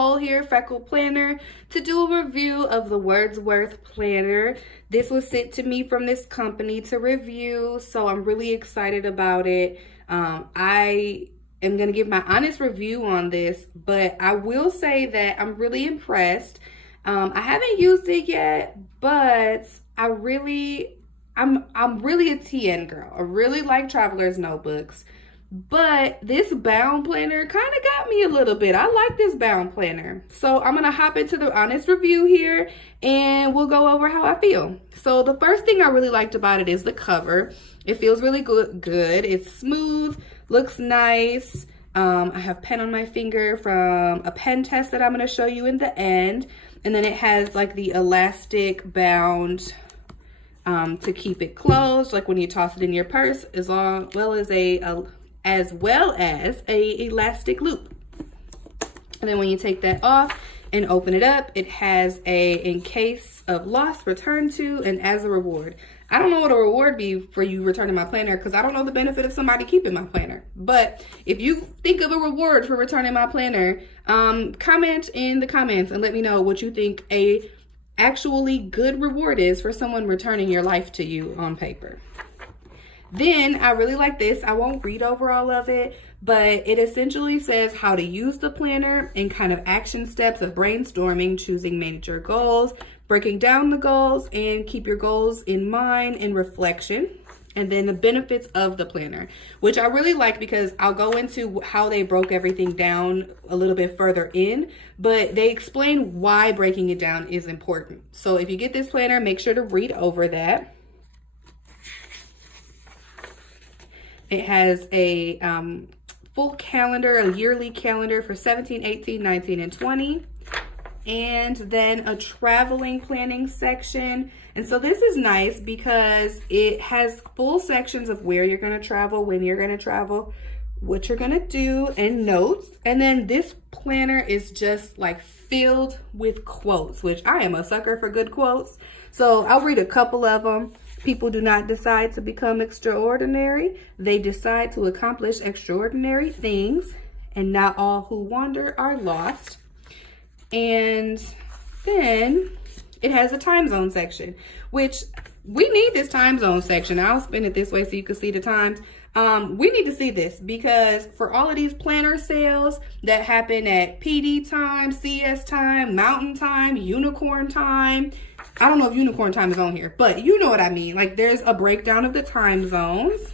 Nicole here, Freckle Planner, to do a review of the Wordsworth planner. This was sent to me from this company to review, so I'm really excited about it. I am going to give my honest review on this, but I will say that I'm really impressed. I haven't used it yet, but I'm really a TN girl. I really like Traveler's Notebooks. But this bound planner kind of got me a little bit. I like this bound planner. So I'm going to hop into the honest review here and we'll go over how I feel. So the first thing I really liked about it is the cover. It feels really good. It's smooth, looks nice. I have pen on my finger from a pen test that I'm going to show you in the end. And then it has like the elastic bound to keep it closed, like when you toss it in your purse, as well as a elastic loop. And then when you take that off and open it up, it has a in case of loss, return to, and as a reward. I don't know what a reward be for you returning my planner because I don't know the benefit of somebody keeping my planner. But if you think of a reward for returning my planner, comment in the comments and let me know what you think a actually good reward is for someone returning your life to you on paper. Then I really like this. I won't read over all of it, but it essentially says how to use the planner and kind of action steps of brainstorming, choosing major goals, breaking down the goals, and keep your goals in mind and reflection. And then the benefits of the planner, which I really like because I'll go into how they broke everything down a little bit further in, but they explain why breaking it down is important. So if you get this planner, make sure to read over that. It has a full calendar, a yearly calendar for 17, 18, 19, and 20. And then a traveling planning section. And so this is nice because it has full sections of where you're going to travel, when you're going to travel, what you're going to do, and notes. And then this planner is just like filled with quotes, which I am a sucker for good quotes. So I'll read a couple of them. People do not decide to become extraordinary. They decide to accomplish extraordinary things, and not all who wander are lost. And then it has a time zone section, which we need this time zone section. I'll spin it this way so you can see the times. We need to see this because for all of these planner sales that happen at PD time, CS time, mountain time, unicorn time, I don't know if unicorn time is on here, but you know what I mean. Like there's a breakdown of the time zones.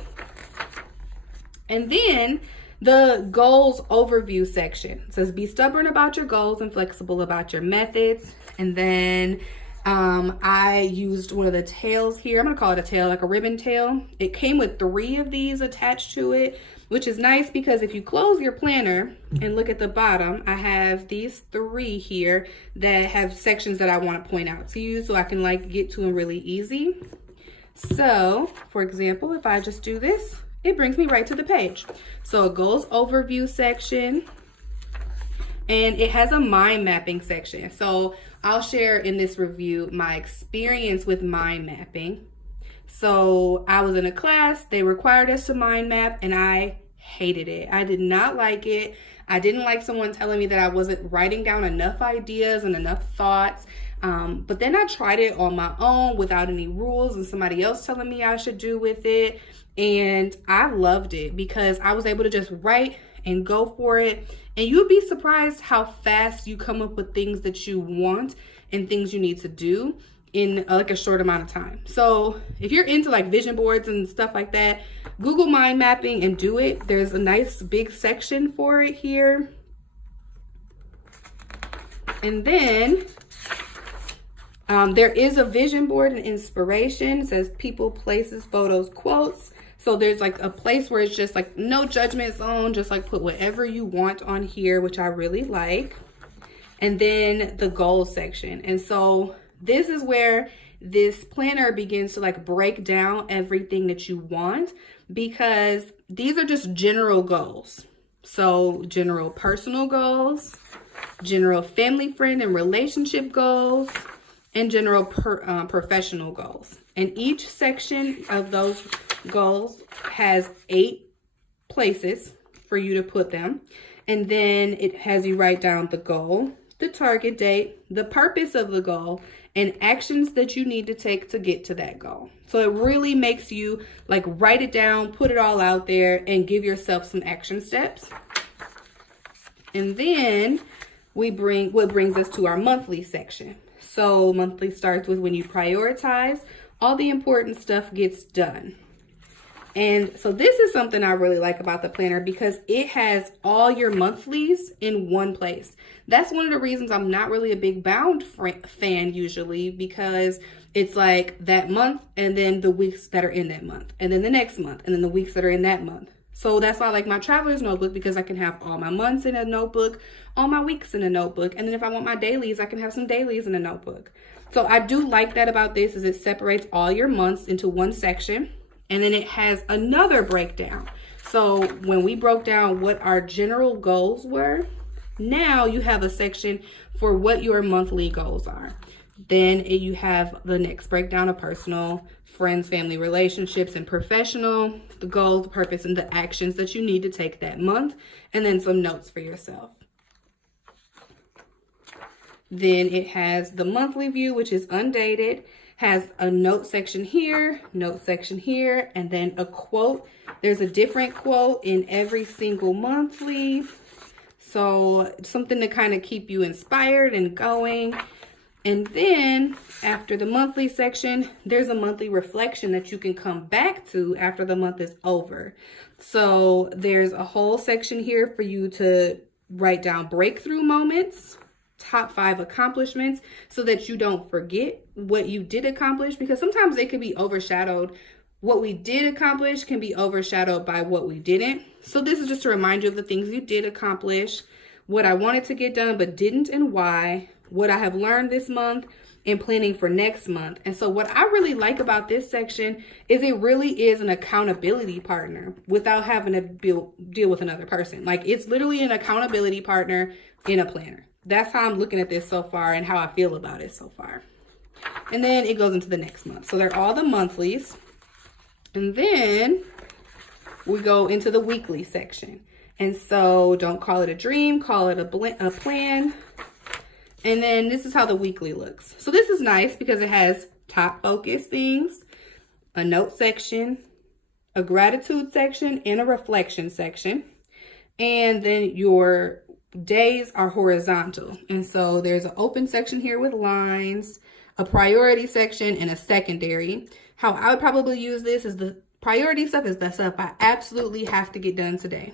And then the goals overview section says be stubborn about your goals and flexible about your methods. And then I used one of the tails here. I'm gonna call it a tail, like a ribbon tail. It came with 3 of these attached to it, which is nice because if you close your planner and look at the bottom, I have these 3 here that have sections that I want to point out to you so I can like get to them really easy. So for example, if I just do this, it brings me right to the page. So it goes overview section, and it has a mind mapping section. So I'll share in this review my experience with mind mapping. So I was in a class, they required us to mind map, and I hated it. I did not like it. I didn't like someone telling me that I wasn't writing down enough ideas and enough thoughts. But then I tried it on my own without any rules and somebody else telling me I should do with it. And I loved it because I was able to just write and go for it. And you'd be surprised how fast you come up with things that you want and things you need to do in like a short amount of time. So if you're into like vision boards and stuff like that, Google mind mapping and do it. There's a nice big section for it here. And then there is a vision board and inspiration. It says people, places, photos, quotes. So there's like a place where it's just like no judgment zone, just like put whatever you want on here, which I really like. And then the goals section. And so this is where this planner begins to like break down everything that you want, because these are just general goals. So general personal goals, general family, friend, and relationship goals, and general professional goals. And each section of those goals has 8 places for you to put them. And then it has you write down the goal, the target date, the purpose of the goal, and actions that you need to take to get to that goal. So it really makes you like write it down, put it all out there, and give yourself some action steps. And then what brings us to our monthly section. So monthly starts with when you prioritize, all the important stuff gets done. And so this is something I really like about the planner because it has all your monthlies in one place. That's one of the reasons I'm not really a big bound fan usually, because it's like that month and then the weeks that are in that month and then the next month and then the weeks that are in that month. So that's why I like my traveler's notebook, because I can have all my months in a notebook, all my weeks in a notebook. And then if I want my dailies, I can have some dailies in a notebook. So I do like that about this, is it separates all your months into one section. And then it has another breakdown. So when we broke down what our general goals were, now you have a section for what your monthly goals are. Then you have the next breakdown of personal, friends, family, relationships, and professional, the goal, the purpose, and the actions that you need to take that month, and then some notes for yourself. Then it has the monthly view, which is undated, has a note section here, and then a quote. There's a different quote in every single monthly. So something to kind of keep you inspired and going. And then after the monthly section, there's a monthly reflection that you can come back to after the month is over. So there's a whole section here for you to write down breakthrough moments, top 5 accomplishments, so that you don't forget what you did accomplish, because sometimes they could be overshadowed. What we did accomplish can be overshadowed by what we didn't. So this is just to remind you of the things you did accomplish, what I wanted to get done but didn't and why, what I have learned this month, and planning for next month. And so what I really like about this section is it really is an accountability partner without having to deal with another person. Like, it's literally an accountability partner in a planner. That's how I'm looking at this so far and how I feel about it so far. And then it goes into the next month. So they're all the monthlies. And then we go into the weekly section. And so don't call it a dream, call it a plan. And then this is how the weekly looks. So this is nice because it has top focus things, a note section, a gratitude section, and a reflection section. And then your days are horizontal. And so there's an open section here with lines, a priority section, and a secondary. How I would probably use this is the priority stuff is the stuff I absolutely have to get done today.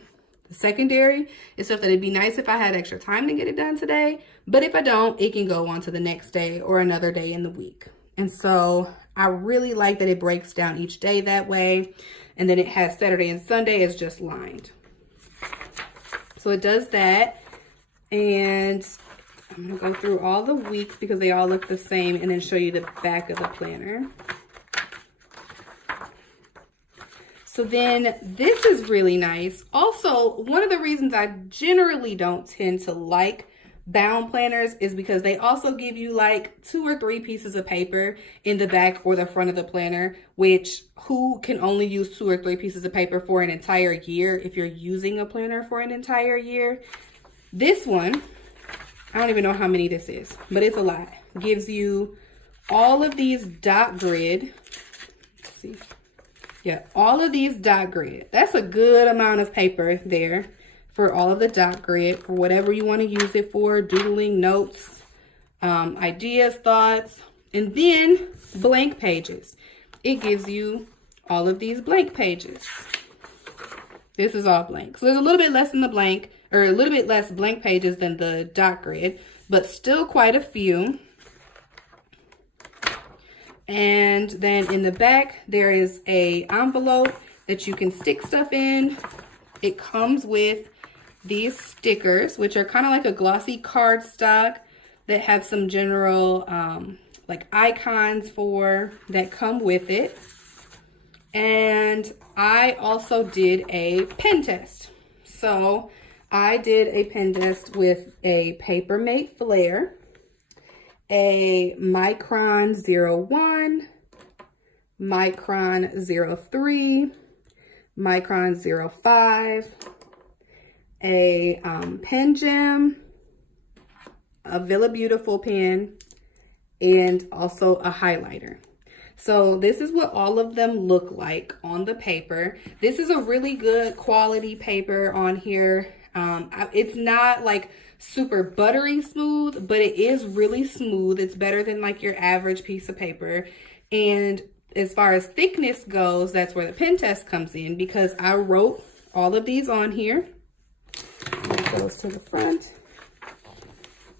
The secondary is stuff that it'd be nice if I had extra time to get it done today. But if I don't, it can go on to the next day or another day in the week. And so I really like that it breaks down each day that way. And then it has Saturday and Sunday is just lined. So it does that. And I'm going to go through all the weeks because they all look the same, and then show you the back of the planner. So then this is really nice. Also, one of the reasons I generally don't tend to like bound planners is because they also give you like 2 or 3 pieces of paper in the back or the front of the planner, which who can only use 2 or 3 pieces of paper for an entire year if you're using a planner for an entire year? This one, I don't even know how many this is, but it's a lot. Gives you all of these dot grid. Let's see. Yeah, all of these dot grid. That's a good amount of paper there for all of the dot grid, for whatever you want to use it for, doodling, notes, ideas, thoughts, and then blank pages. It gives you all of these blank pages. This is all blank. So there's a little bit less in the blank, or a little bit less blank pages than the dot grid, but still quite a few. And then in the back, there is a envelope that you can stick stuff in. It comes with these stickers, which are kind of like a glossy cardstock that have some general like icons that come with it. And I also did a pen test. So I did a pen test with a Papermate Flare, a Micron 01, Micron 03, Micron 05, a pen gem, a Villa Beautiful pen, and also a highlighter. So this is what all of them look like on the paper. This is a really good quality paper on here. It's not like super buttery smooth, but it is really smooth. It's better than like your average piece of paper. And as far as thickness goes, that's where the pen test comes in, because I wrote all of these on here. It goes to the front.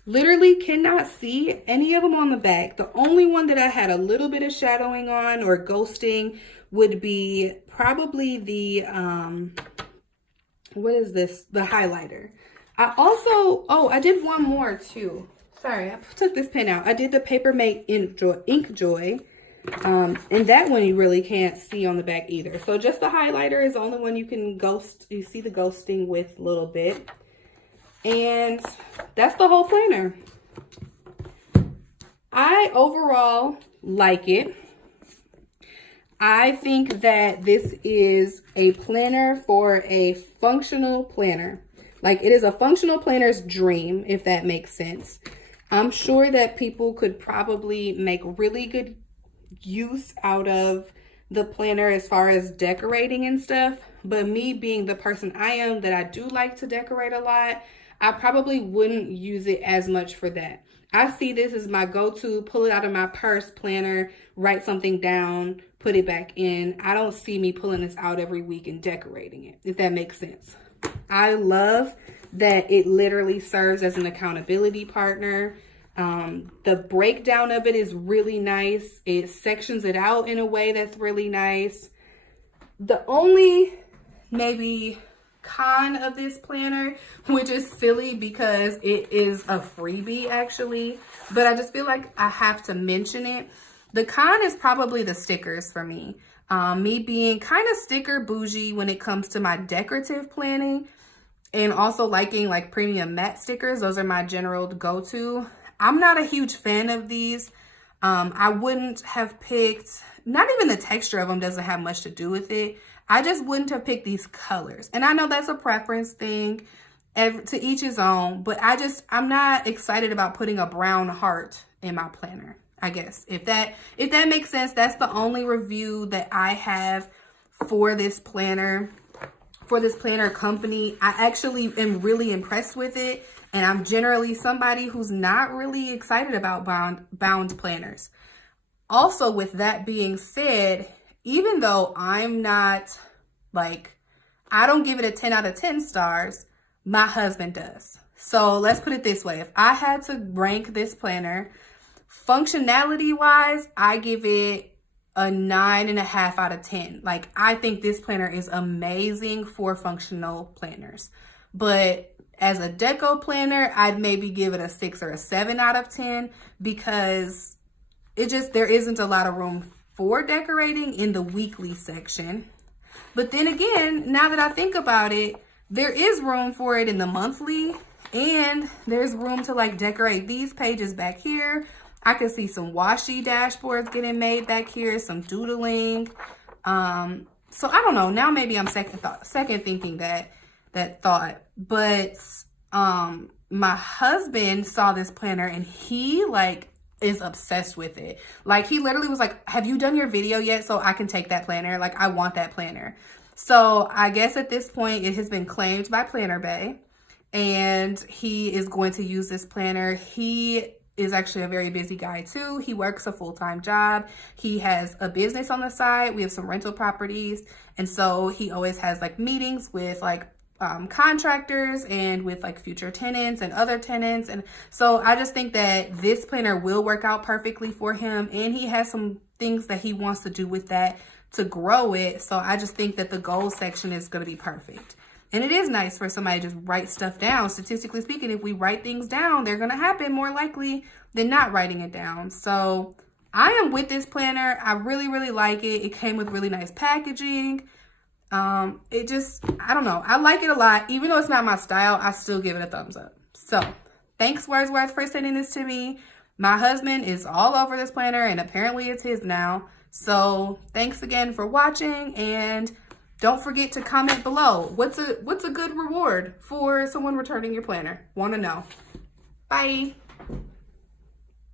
Literally cannot see any of them on the back. The only one that I had a little bit of shadowing on or ghosting would be probably the, what is this? The highlighter. I also, I did one more too. Sorry, I took this pen out. I did the Papermate Ink Joy. And that one you really can't see on the back either. So just the highlighter is the only one you can you see the ghosting with a little bit. And that's the whole planner. I overall like it. I think that this is a planner for a functional planner. Like, it is a functional planner's dream, if that makes sense. I'm sure that people could probably make really good use out of the planner as far as decorating and stuff. But me being the person I am, that I do like to decorate a lot, I probably wouldn't use it as much for that. I see this as my go-to, pull it out of my purse planner, write something down, put it back in. I don't see me pulling this out every week and decorating it, if that makes sense. I love that it literally serves as an accountability partner. The breakdown of it is really nice. It sections it out in a way that's really nice. The only maybe con of this planner, which is silly because it is a freebie actually, but I just feel like I have to mention it. The con is probably the stickers for me. Me being kind of sticker bougie when it comes to my decorative planning, and also liking like premium matte stickers. Those are my general go-to. I'm not a huge fan of these. I wouldn't have picked, not even the texture of them doesn't have much to do with it. I just wouldn't have picked these colors. And I know that's a preference thing, to each his own, but I'm not excited about putting a brown heart in my planner, I guess. If that makes sense, that's the only review that I have for this planner, company. I actually am really impressed with it. And I'm generally somebody who's not really excited about bound planners. Also, with that being said, even though I'm not like, I don't give it a 10 out of 10 stars, my husband does. So let's put it this way. If I had to rank this planner, functionality wise, I give it a 9.5 out of 10. Like, I think this planner is amazing for functional planners. But as a deco planner, I'd maybe give it a 6 or a 7 out of 10 because there isn't a lot of room for decorating in the weekly section. But then again, now that I think about it, there is room for it in the monthly, and there's room to like decorate these pages back here. I can see some washi dashboards getting made back here, some doodling. So I don't know. Now maybe I'm second thinking that thought. But my husband saw this planner and he like is obsessed with it. Like, he literally was like, have you done your video yet so I can take that planner? Like, I want that planner. So I guess at this point it has been claimed by Planner Bay, and he is going to use this planner. He is actually a very busy guy too. He works a full-time job. He has a business on the side. We have some rental properties. And so he always has like meetings with like contractors and with like future tenants and other tenants. And so I just think that this planner will work out perfectly for him. And he has some things that he wants to do with that to grow it. So I just think that the goals section is going to be perfect. And it is nice for somebody to just write stuff down. Statistically speaking, if we write things down, they're going to happen more likely than not writing it down. So I am with this planner. I really, really like it. It came with really nice packaging. I don't know. I like it a lot. Even though it's not my style, I still give it a thumbs up. So thanks, Wordsworth, for sending this to me. My husband is all over this planner, and apparently it's his now. So thanks again for watching, and Don't forget to comment below. What's a good reward for someone returning your planner? Want to know. Bye.